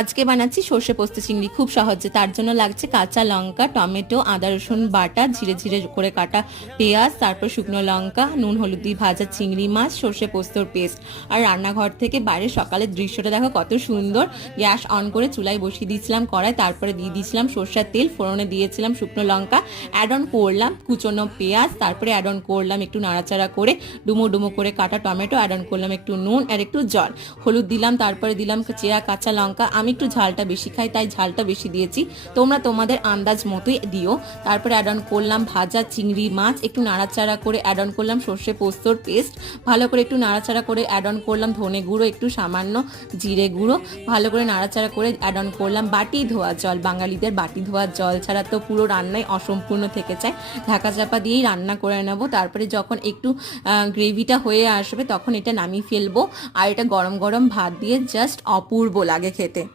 আজকে বানাচ্ছি সর্ষে পোস্ত চিংড়ি, খুব সহজে। তার জন্য লাগছে কাঁচা লঙ্কা, টমেটো, আদা রসুন বাটা, ঝিরে ঝিরে করে কাটা পেঁয়াজ, তারপর শুকনো লঙ্কা, নুন হলুদ দিয়ে ভাজা চিংড়ি মাছ, সর্ষে পোস্তর পেস্ট। আর রান্নাঘর থেকে বাইরে সকালের দৃশ্যটা দেখো কত সুন্দর। গ্যাস অন করে চুলায় বসিয়ে দিয়েছিলাম কড়াই, তারপরে দিয়ে দিয়েছিলাম সর্ষের তেল, ফোড়নে দিয়েছিলাম শুকনো লঙ্কা, অ্যাড অন করলাম কুচনো পেঁয়াজ, তারপরে অ্যাড অন করলাম একটু নাড়াচাড়া করে ডুমো ডুমো করে কাটা টমেটো, অ্যাড অন করলাম একটু নুন আর একটু জল, হলুদ দিলাম, তারপরে দিলাম চেরা কাঁচা লঙ্কা। আমি একটু ঝালটা বেশি খাই তাই ঝালটা বেশি দিয়েছি, তোমরা তোমাদের আন্দাজ মতোই দিও। তারপরে অ্যাড অন করলাম ভাজা চিংড়ি মাছ, একটু নাড়াচাড়া করে অ্যাড অন করলাম সর্ষে পোস্তর পেস্ট, ভালো করে একটু নাড়াচাড়া করে অ্যাড অন করলাম ধনে গুঁড়ো, একটু সামান্য জিরে গুঁড়ো, ভালো করে নাড়াচাড়া করে অ্যাড অন করলাম বাটি ধোয়া জল। বাঙালিদের বাটি ধোয়া জল ছাড়া তো পুরো রান্নাই অসম্পূর্ণ থেকে যায়। ঢাকা চাপা দিয়েই রান্না করে নেব। তারপরে যখন একটু গ্রেভিটা হয়ে আসবে তখন এটা নামিয়ে ফেলবো। আর এটা গরম গরম ভাত দিয়ে জাস্ট অপূর্ব লাগে খেতে।